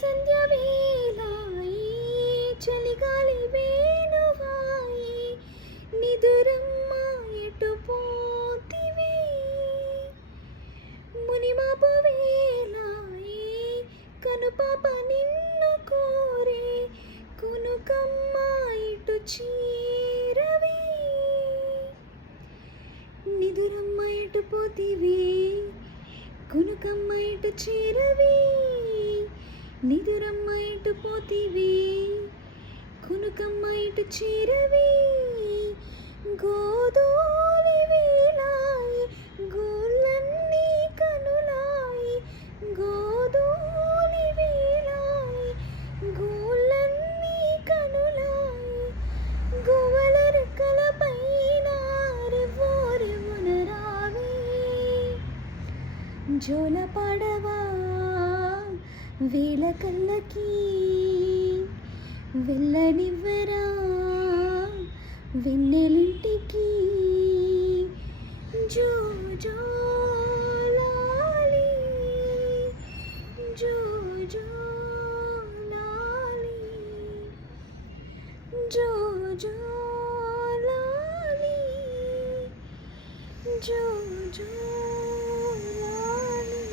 సంధ్య వేళాయి చలిగాలి వేణువాయి నిదురమ్మ ఎటు పోతివి మునిమాపు వేళాయి కనుపాప నిన్ను కోరే కునుకమ్మ ఇటు చీరవి నిదురమ్మ ఎటు పోతివి కునుకమ్మ ఇటు చీరవి నిదురమ్మ ఇటు పోతివి కునుకమ్మ ఇటు చీరవి గోధూలి వేలాయి గోళ్ళన్నీ కనులాయి గోధూలి వేలాయి గోళ్ళన్నీ కనులాయి గువ్వల రెక్కల పైన రెవ్వోరెవ్వున రావే జోల పాడవా వేల కళ్ళకి వెళ్ళనివ్వరా వెన్నెలింటికి జో జో లాలి జో జో లాలి జో జో లాలి జో జో లాలి.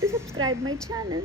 To subscribe my channel.